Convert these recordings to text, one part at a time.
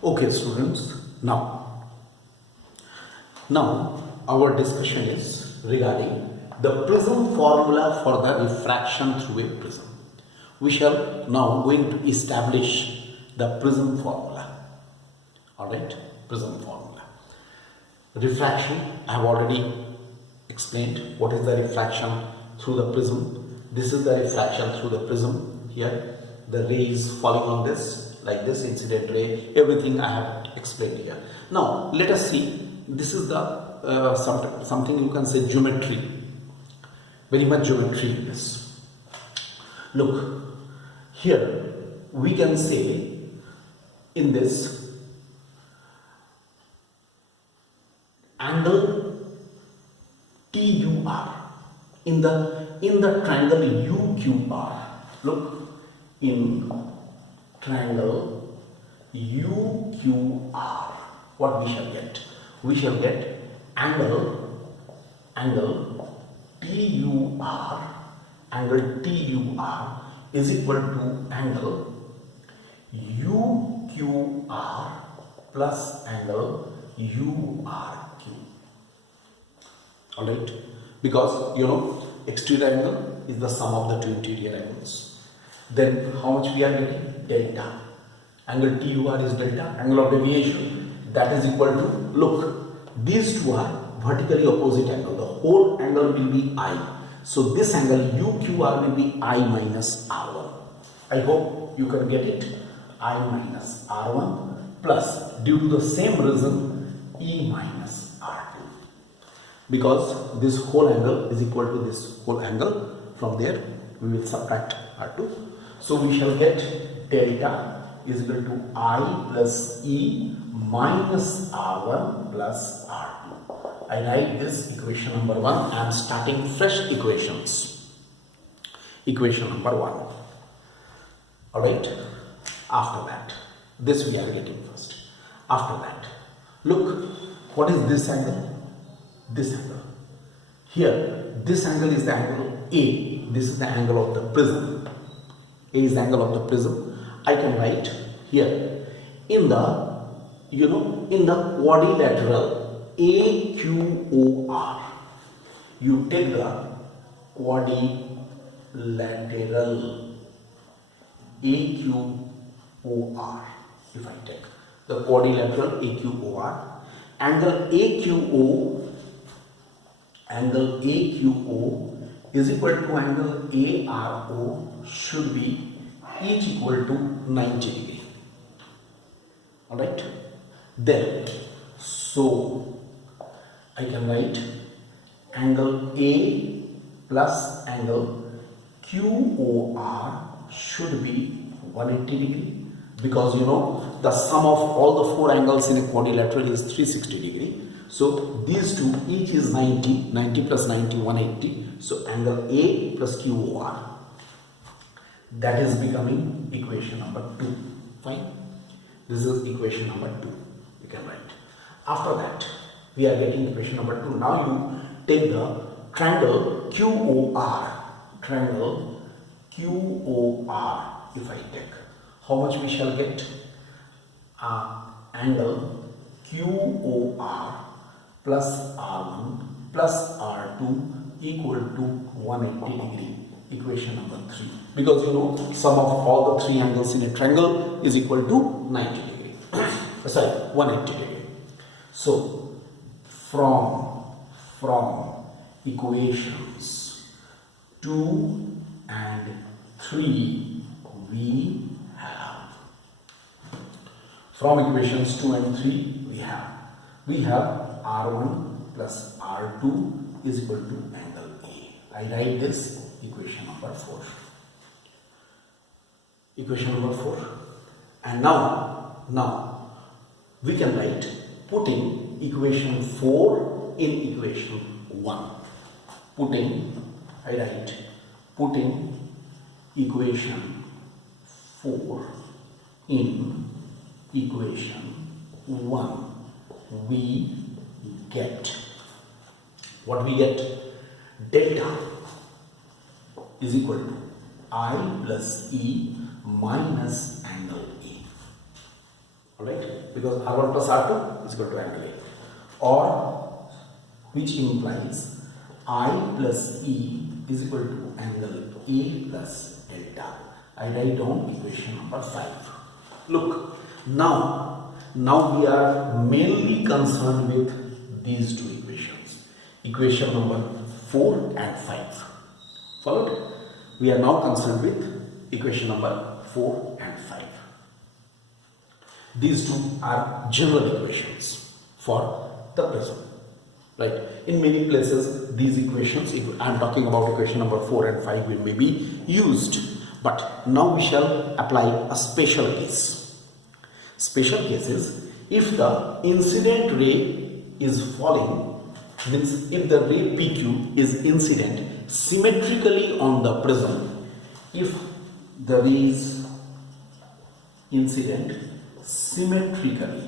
Okay, students, now our discussion is regarding the prism formula for the refraction through a prism. We shall now going to establish the prism formula. Alright, prism formula. Refraction, I have already explained what is the refraction through the prism. This is the refraction through the prism. Here the ray is falling on this, like this, incident ray, everything I have explained here. Now let us see, this is the something you can say geometry, very much geometry in this. Look, here we can say in this angle TUR in the triangle UQR. Look, in triangle UQR, what we shall get? We shall get angle TUR is equal to angle UQR plus angle URQ. Alright, because you know exterior angle is the sum of the two interior angles. Then how much we are getting? Delta. Angle TUR is delta, angle of deviation, that is equal to, look, these two are vertically opposite angle. The whole angle will be I. So this angle UQR will be I minus R1. I hope you can get it. I minus R1 plus, due to the same reason, E minus R2. Because this whole angle is equal to this whole angle. From there we will subtract R2. So we shall get delta is equal to I plus E minus R1 plus R2. I write this equation number 1. I am starting fresh equations. Equation number 1. Alright. After that, this we are getting first. After that, look, what is this angle? This angle. Here, this angle is the angle A. This is the angle of the prism. A is the angle of the prism. I can write here in the in the quadrilateral AQOR. You take the quadrilateral AQOR. If I take the quadrilateral AQOR, angle AQO is equal to angle ARO should be each equal to 90 degree. Alright. Then, so I can write angle A plus angle QOR should be 180 degree, because you know the sum of all the four angles in a quadrilateral is 360 degree. So these two each is 90, 90 plus 90, 180. So angle A plus QOR. That is becoming equation number 2. Fine. This is equation number 2. You can write. After that, we are getting equation number 2. Now you take the triangle QOR. Triangle QOR. If I take, how much we shall get? Angle QOR plus R1 plus R2 equal to 180 degree. Equation number 3. Because you know sum of all the three angles in a triangle is equal to 90 degree. Sorry, 180 degree. So from equations 2 and 3 we have, from equations 2 and 3 we have R1 plus R2 is equal to angle A. I write this equation number 4. Equation number 4. And now we can write, putting equation 4 in equation 1. I write putting equation 4 in equation 1. We get, what we get? Delta is equal to I plus E minus angle A. Alright, because R1 plus R2 is equal to angle A, or which implies I plus E is equal to angle A plus delta. I write down equation number 5. Look, now we are mainly concerned with these two equations, equation number 4 and 5. Followed? We are now concerned with equation number 4 and 5. These two are general equations for the prism. Right? In many places, these equations, if I am talking about equation number 4 and 5, will may be used. But now we shall apply a special case. Special case is if the incident ray is falling, means if the ray PQ is incident symmetrically on the prism, if the ray is incident symmetrically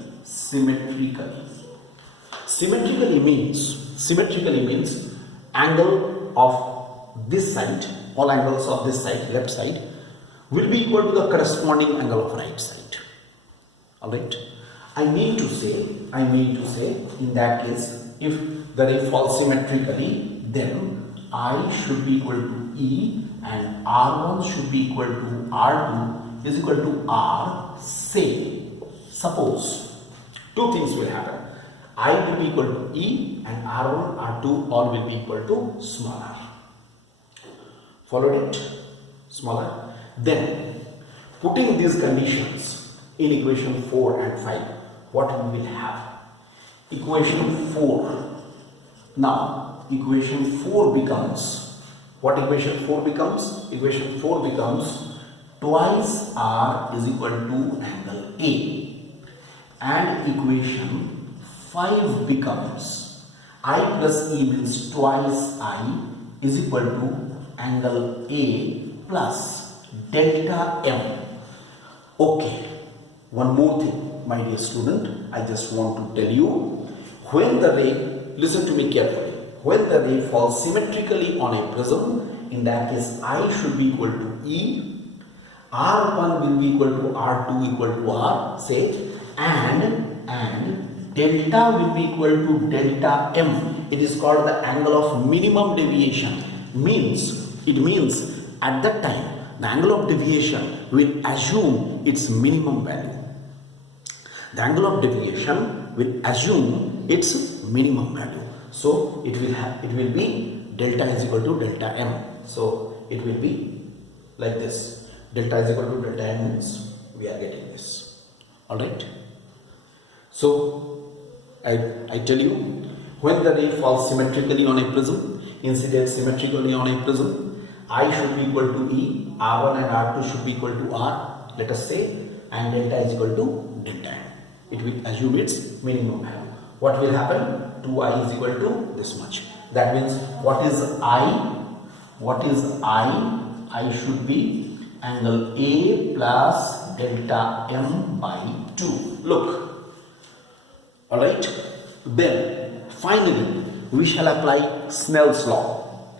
means angle of this side, all angles of this side, left side, will be equal to the corresponding angle of right side. Alright, I mean to say in that case, if the ray falls symmetrically, then I should be equal to E and R1 should be equal to R2 is equal to R. Say, suppose two things will happen. I will be equal to E and R1, R2 all will be equal to smaller. Followed it? Smaller. Then, putting these conditions in equation 4 and 5, what we will have? Equation 4. Now, equation 4 becomes, what equation 4 becomes? Equation 4 becomes twice R is equal to angle A. And equation 5 becomes I plus E means twice I is equal to angle A plus delta M. Okay, one more thing, my dear student, I just want to tell you, when the ray, listen to me carefully, when the ray falls symmetrically on a prism, in that case I should be equal to E, R1 will be equal to R2 equal to R, say, and delta will be equal to delta M. It is called the angle of minimum deviation. It means at that time the angle of deviation will assume its minimum value. The angle of deviation will assume its minimum value. So it will be delta is equal to delta M. So it will be like this. Delta is equal to delta M means we are getting this. Alright. So I tell you, when the ray falls symmetrically on a prism, incident symmetrically on a prism, I should be equal to E, R1 and R2 should be equal to R, let us say, and delta is equal to delta M. It will assume its minimum value. What will happen? 2I is equal to this much. That means what is I? I should be angle A plus delta M by 2. Look. Alright. Then finally we shall apply Snell's law.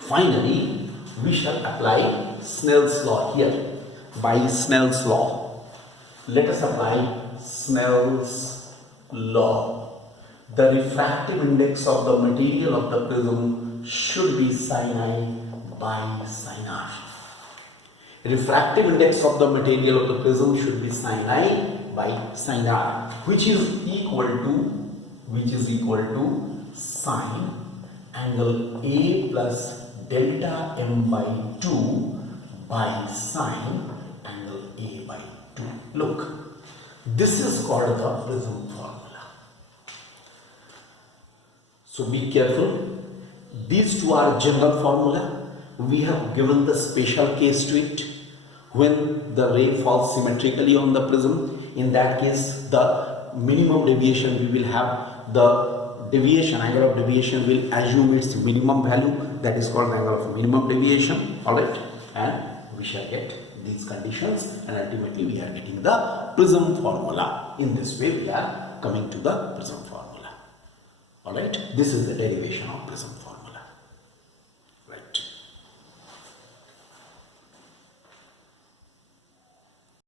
Finally we shall apply Snell's law here. By Snell's law, let us apply Snell's law. The refractive index of the material of the prism should be sin I by sin R. Refractive index of the material of the prism should be sin I by sin R, which is equal to sine angle A plus delta M by 2 by sine angle A by 2. Look, this is called the prism formula. So be careful. These two are general formula. We have given the special case to it. When the ray falls symmetrically on the prism, in that case the minimum deviation we will have, the deviation, angle of deviation will assume its minimum value, that is called the angle of minimum deviation. Alright, and we shall get these conditions and ultimately we are getting the prism formula. In this way we are coming to the prism formula. Alright, this is the derivation of prism formula.